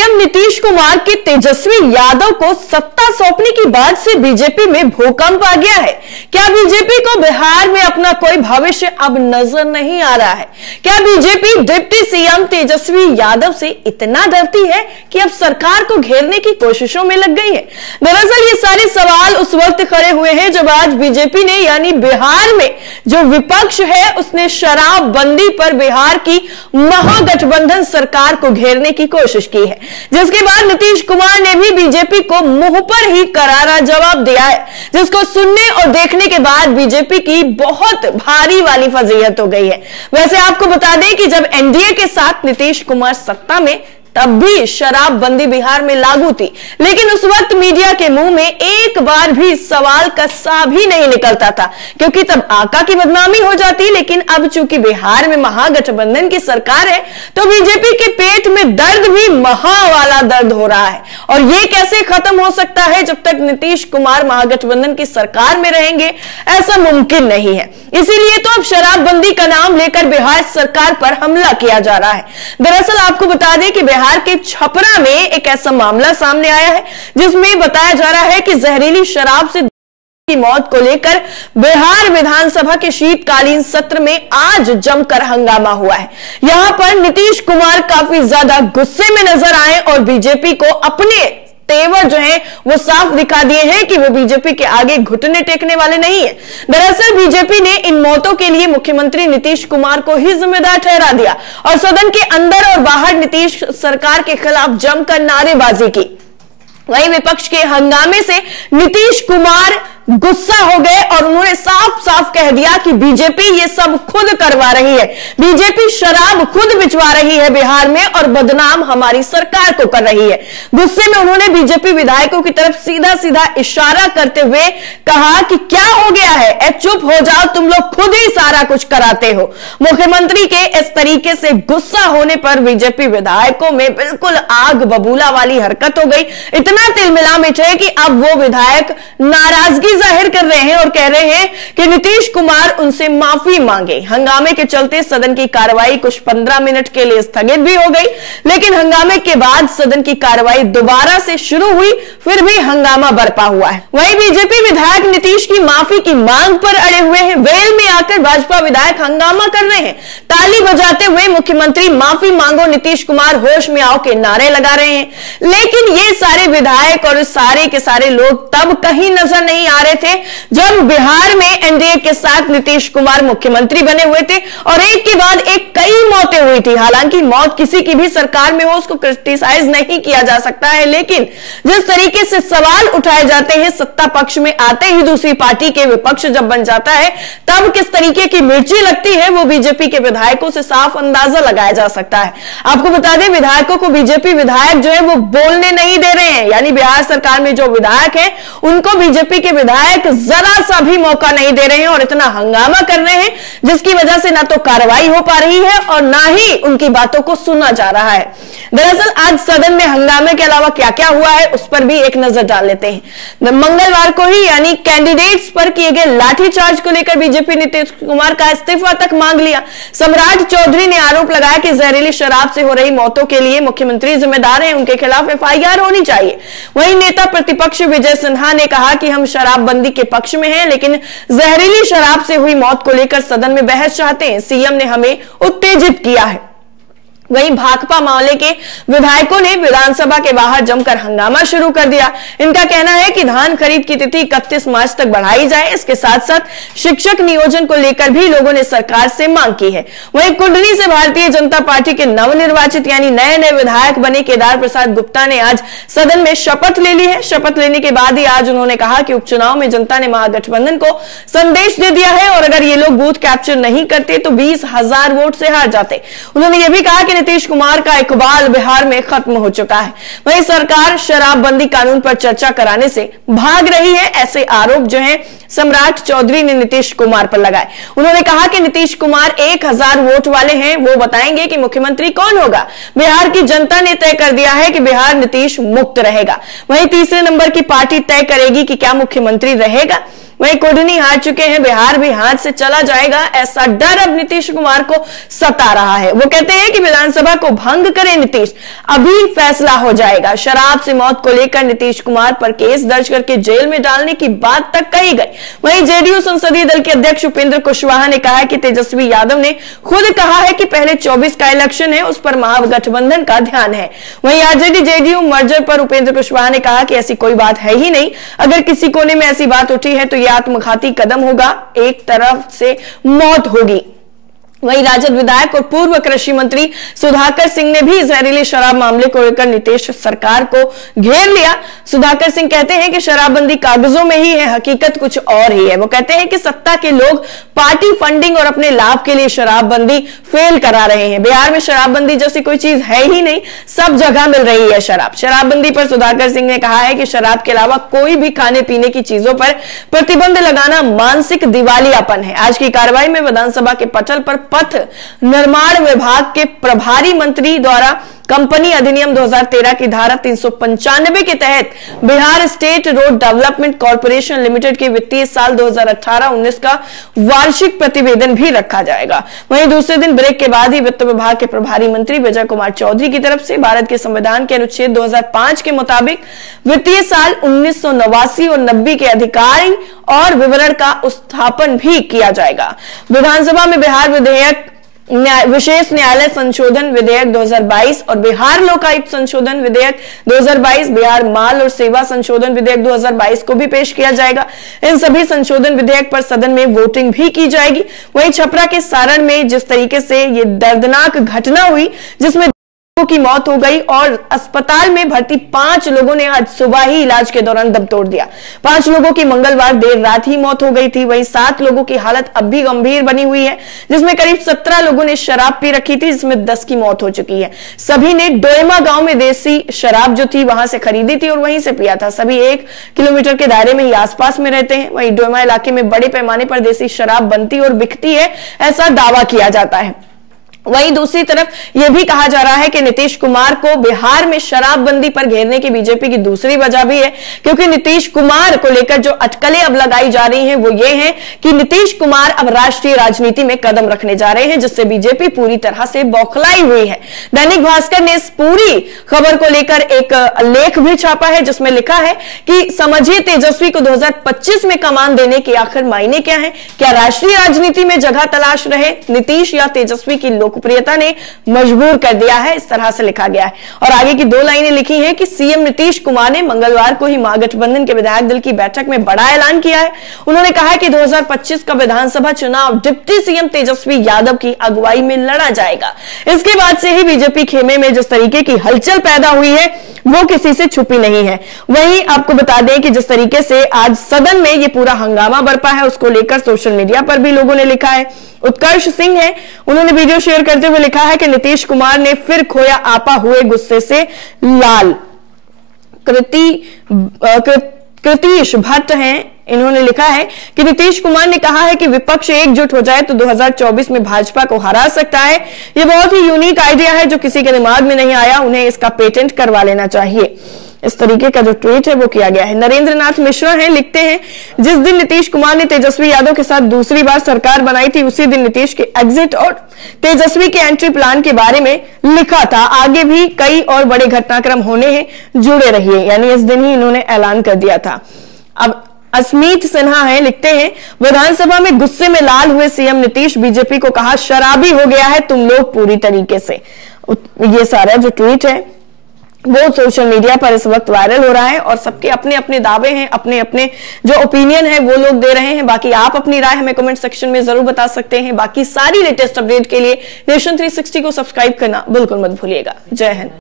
CM Nitish Kumar के तेजस्वी यादव को सत्ता सौंपने की बाद से बीजेपी में भूकंप आ गया है। क्या बीजेपी को बिहार में अपना कोई भविष्य अब नजर नहीं आ रहा है? क्या BJP deputy CM Tejashwi Yadav से इतना डरती है कि अब सरकार को घेरने की कोशिशों में लग गई है? दरअसल ये सारे सवाल उस वक्त खड़े हुए हैं जब आज बीजेपी ने यानी बिहार में जो विपक्ष है उसने शराबबंदी पर बिहार की महागठबंधन सरकार को घेरने की कोशिश की है, जिसके बाद नीतीश कुमार ने भी बीजेपी को मुंह पर ही करारा जवाब दिया है, जिसको सुनने और देखने के बाद बीजेपी की बहुत भारी वाली फजीहत हो गई है। वैसे आपको बता दें कि जब एनडीए के साथ नीतीश कुमार सत्ता में तब भी शराबबंदी बिहार में लागू थी, लेकिन उस वक्त मीडिया के मुंह में एक बार भी सवाल का सा भी नहीं निकलता था, क्योंकि तब आका की बदनामी हो जाती। लेकिन अब चूंकि बिहार में महागठबंधन की सरकार है तो बीजेपी के पेट में दर्द भी महा वाला दर्द हो रहा है, और ये कैसे खत्म हो सकता है जब तक नीतीश कुमार महागठबंधन की सरकार में रहेंगे? ऐसा मुमकिन नहीं है। इसीलिए तो अब शराबबंदी का नाम लेकर बिहार सरकार पर हमला किया जा रहा है। दरअसल आपको बता दें कि बिहार के छपरा में एक ऐसा मामला सामने आया है जिसमें बताया जा रहा है कि जहरीली शराब से की मौत को लेकर बिहार विधानसभा के शीतकालीन सत्र में आज जमकर हंगामा हुआ है। यहां पर नीतीश कुमार काफी ज्यादा गुस्से में नजर आए और बीजेपी को अपने तेवर जो है वो साफ दिखा दिए हैं कि वो बीजेपी के आगे घुटने टेकने वाले नहीं है। दरअसल बीजेपी ने इन मौतों के लिए मुख्यमंत्री नीतीश कुमार को ही जिम्मेदार ठहरा दिया और सदन के अंदर और बाहर नीतीश सरकार के खिलाफ जमकर नारेबाजी की। वहीं विपक्ष के हंगामे से नीतीश कुमार गुस्सा हो गए और उन्होंने साफ साफ कह दिया कि बीजेपी ये सब खुद करवा रही है, बीजेपी शराब खुद बिचवा रही है बिहार में और बदनाम हमारी सरकार को कर रही है। गुस्से में उन्होंने बीजेपी विधायकों की तरफ सीधा सीधा इशारा करते हुए कहा कि क्या हो गया है, चुप हो जाओ, तुम लोग खुद ही सारा कुछ कराते हो। मुख्यमंत्री के इस तरीके से गुस्सा होने पर बीजेपी विधायकों में बिल्कुल आग बबूला वाली हरकत हो गई। इतना तिलमिला मिटे कि अब वो विधायक नाराजगी जाहिर कर रहे हैं और कह रहे हैं कि नीतीश कुमार उनसे माफी मांगे। हंगामे के चलते सदन की कार्रवाई कुछ 15 मिनट के लिए स्थगित भी हो गई, लेकिन हंगामे के बाद सदन की कार्रवाई दोबारा से शुरू हुई, फिर भी हंगामा बरपा हुआ है। वहीं बीजेपी विधायक नीतीश की माफी की मांग पर अड़े हुए हैं। वेल में आकर भाजपा विधायक हंगामा कर रहे हैं, ताली बजाते हुए मुख्यमंत्री माफी मांगो, नीतीश कुमार होश में आओ के नारे लगा रहे हैं। लेकिन ये सारे विधायक और सारे के सारे लोग तब कहीं नजर नहीं आ रहे थे जब बिहार में एनडीए के साथ नीतीश कुमार मुख्यमंत्री बने हुए थे और एक के बाद एक कई मौतें हुई थी। हालांकि मौत किसी की भी सरकार में हो उसको क्रिटिसाइज नहीं किया जा सकता है, लेकिन जिस तरीके से सवाल उठाए जाते हैं सत्ता पक्ष में आते ही दूसरी पार्टी के विपक्ष जब बन जाता है तब किस तरीके की मिर्ची लगती है वो बीजेपी के विधायकों से साफ अंदाजा लगाया जा सकता है। आपको बता दें विधायकों को बीजेपी विधायक जो है वो बोलने नहीं दे रहे हैं, यानी बिहार सरकार में जो विधायक है उनको बीजेपी के विधायक जरा सा भी मौका नहीं दे रहे हैं और इतना हंगामा कर रहे हैं जिसकी वजह से ना तो कार्रवाई हो पा रही है और ना ही उनकी बातों को सुना जा रहा है। दरअसल आज सदन में हंगामे के अलावा क्या क्या हुआ है उस पर भी एक नजर डाल लेते हैं। मंगलवार को ही यानी कैंडिडेट्स पर किए गए लाठीचार्ज को लेकर बीजेपी ने नीतीश कुमार का इस्तीफा तक मांग लिया। सम्राट चौधरी ने आरोप लगाया कि जहरीली शराब से हो रही मौतों के लिए मुख्यमंत्री जिम्मेदार हैं, उनके खिलाफ एफआईआर होनी चाहिए। वहीं नेता प्रतिपक्ष विजय सिन्हा ने कहा कि हम शराबबंदी के पक्ष में हैं, लेकिन जहरीली शराब से हुई मौत को लेकर सदन में बहस चाहते हैं, सीएम ने हमें उत्तेजित किया है। वहीं भाकपा मामले के विधायकों ने विधानसभा के बाहर जमकर हंगामा शुरू कर दिया। इनका कहना है कि धान खरीद की तिथि 31 मार्च तक बढ़ाई जाए। इसके साथ साथ शिक्षक नियोजन को लेकर भी लोगों ने सरकार से मांग की है। वहीं कुंडली से भारतीय जनता पार्टी के नवनिर्वाचित यानी नए नए विधायक बने केदार प्रसाद गुप्ता ने आज सदन में शपथ ले ली है। शपथ लेने के बाद ही आज उन्होंने कहा कि उपचुनाव में जनता ने महागठबंधन को संदेश दे दिया है और अगर ये लोग बूथ कैप्चर नहीं करते तो 20,000 वोट से हार जाते। उन्होंने यह भी कहा कि नीतीश कुमार का इकबाल बिहार में खत्म हो चुका है। वहीं सरकार शराबबंदी कानून पर चर्चा कराने से भाग रही है, ऐसे आरोप जो हैं सम्राट चौधरी ने नीतीश कुमार पर लगाए। उन्होंने कहा कि नीतीश कुमार 1000 वोट वाले हैं, वो बताएंगे कि मुख्यमंत्री कौन होगा। बिहार की जनता ने तय कर दिया है कि बिहार नीतीश मुक्त रहेगा। वहीं तीसरे नंबर की पार्टी तय करेगी कि क्या मुख्यमंत्री रहेगा। वहीं कोडनी हार चुके हैं, बिहार भी हाथ से चला जाएगा, ऐसा डर अब नीतीश कुमार को सता रहा है। वो कहते हैं कि विधानसभा को भंग करें नीतीश, अभी फैसला हो जाएगा। शराब से मौत को लेकर नीतीश कुमार पर केस दर्ज करके जेल में डालने की बात तक कही गई। वहीं जेडीयू संसदीय दल के अध्यक्ष उपेंद्र कुशवाहा ने कहा कि तेजस्वी यादव ने खुद कहा है कि पहले 24 का इलेक्शन है, उस पर महागठबंधन का ध्यान है। वहीं आरजेडी जेडीयू मर्जर पर उपेंद्र कुशवाहा ने कहा कि ऐसी कोई बात है ही नहीं, अगर किसी कोने में ऐसी बात उठी है तो यह आत्मघाती कदम होगा, एक तरफ से मौत होगी। वहीं राजद विधायक और पूर्व कृषि मंत्री सुधाकर सिंह ने भी जहरीली शराब मामले को लेकर नीतीश सरकार को घेर लिया। सुधाकर सिंह कहते हैं कि शराबबंदी कागजों में ही है, हकीकत कुछ और ही है। वो कहते हैं कि सत्ता के लोग पार्टी फंडिंग और अपने लाभ के लिए शराबबंदी फेल करा रहे हैं। बिहार में शराबबंदी जैसी कोई चीज है ही नहीं, सब जगह मिल रही है शराब। शराबबंदी पर सुधाकर सिंह ने कहा है कि शराब के अलावा कोई भी खाने पीने की चीजों पर प्रतिबंध लगाना मानसिक दिवालियापन है। आज की कार्रवाई में विधानसभा के पटल पर पथ निर्माण विभाग के प्रभारी मंत्री द्वारा कंपनी अधिनियम 2013 की धारा 395 के तहत Bihar state road development corporation limited के वित्तीय साल 2018-19 का वार्षिक प्रतिवेदन भी रखा जाएगा। वहीं दूसरे दिन ब्रेक के बाद ही वित्त विभाग के प्रभारी मंत्री विजय कुमार चौधरी की तरफ से भारत के संविधान के अनुच्छेद 2005 के मुताबिक वित्तीय साल 1989 और 90 के अधिकारी और विवरण का उपस्थापन भी किया जाएगा। विधानसभा में बिहार विधेयक विशेष न्यायालय संशोधन विधेयक 2022 और बिहार लोकायुक्त संशोधन विधेयक 2022, बिहार माल और सेवा संशोधन विधेयक 2022 को भी पेश किया जाएगा। इन सभी संशोधन विधेयक पर सदन में वोटिंग भी की जाएगी। वहीं छपरा के सारण में जिस तरीके से ये दर्दनाक घटना हुई जिसमें की मौत हो गई और अस्पताल में भर्ती 5 लोगों ने आज सुबह ही इलाज के दौरान दम तोड़ दिया। 5 लोगों की मंगलवार देर रात ही मौत हो गई थी। वहीं 7 लोगों की हालत अब भी गंभीर बनी हुई है, जिसमें करीब 17 लोगों ने शराब पी रखी थी, जिसमें 10 की मौत हो चुकी है। सभी ने डोयमा गांव में देसी शराब जो थी वहां से खरीदी थी और वहीं से पिया था। सभी 1 किलोमीटर के दायरे में ही आसपास में रहते हैं। वहीं डोयमा इलाके में बड़े पैमाने पर देसी शराब बनती और बिकती है, ऐसा दावा किया जाता है। वहीं दूसरी तरफ यह भी कहा जा रहा है कि नीतीश कुमार को बिहार में शराबबंदी पर घेरने की बीजेपी की दूसरी वजह भी है, क्योंकि नीतीश कुमार को लेकर जो अटकलें अब लगाई जा रही हैं वो ये हैं कि नीतीश कुमार अब राष्ट्रीय राजनीति में कदम रखने जा रहे हैं, जिससे बीजेपी पूरी तरह से बौखलाई हुई है। दैनिक भास्कर ने इस पूरी खबर को लेकर एक लेख भी छापा है, जिसमें लिखा है कि समझिए तेजस्वी को 2025 में कमान देने के आखिर मायने क्या है, क्या राष्ट्रीय राजनीति में जगह तलाश रहे नीतीश या तेजस्वी की लोकप्रियता ने मजबूर कर दिया है। इस तरह से लिखा गया है और आगे की 2 लाइनें लिखी हैं कि सीएम नीतीश कुमार ने मंगलवार को ही महागठबंधन के विधायक दल की बैठक में बड़ा ऐलान किया है। उन्होंने कहा है कि 2025 का विधानसभा चुनाव डिप्टी सीएम तेजस्वी यादव की अगुवाई में लड़ा जाएगा। इसके बाद से ही बीजेपी खेमे में जिस तरीके की हलचल पैदा हुई है वो किसी से छुपी नहीं है। वहीं आपको बता दें कि जिस तरीके से आज सदन में ये पूरा हंगामा बरपा है, उसको लेकर सोशल मीडिया पर भी लोगों ने लिखा है। उत्कर्ष सिंह है, उन्होंने वीडियो शेयर करते हुए लिखा है कि नीतीश कुमार ने फिर खोया आपा, हुए गुस्से से लाल। कृतीश भट्ट हैं, इन्होंने लिखा है कि नीतीश कुमार ने कहा है कि विपक्ष एकजुट हो जाए तो 2024 में भाजपा को हरा सकता है। यह बहुत ही यूनिक आइडिया है जो किसी के दिमाग में नहीं आया, उन्हें इसका पेटेंट करवा लेना चाहिए। इस तरीके का जो ट्वीट है वो किया गया है। नरेंद्र नाथ मिश्रा हैं, लिखते हैं जिस दिन नीतीश कुमार ने तेजस्वी यादव के साथ दूसरी बार सरकार बनाई थी उसी दिन नीतीश के एग्जिट और तेजस्वी के एंट्री प्लान के बारे में लिखा था। आगे भी कई और बड़े घटनाक्रम होने हैं, जुड़े रहिए, यानी इस दिन ही इन्होंने ऐलान कर दिया था। अब अस्मीत सिन्हा है, लिखते हैं विधानसभा में गुस्से में लाल हुए सीएम नीतीश, बीजेपी को कहा शराबी हो गया है तुम लोग पूरी तरीके से। ये सारा जो ट्वीट है वो सोशल मीडिया पर इस वक्त वायरल हो रहा है और सबके अपने अपने दावे हैं, अपने अपने जो ओपिनियन है वो लोग दे रहे हैं। बाकी आप अपनी राय हमें कमेंट सेक्शन में जरूर बता सकते हैं। बाकी सारी लेटेस्ट अपडेट के लिए नेशन 360 को सब्सक्राइब करना बिल्कुल मत भूलिएगा। जय हिंद।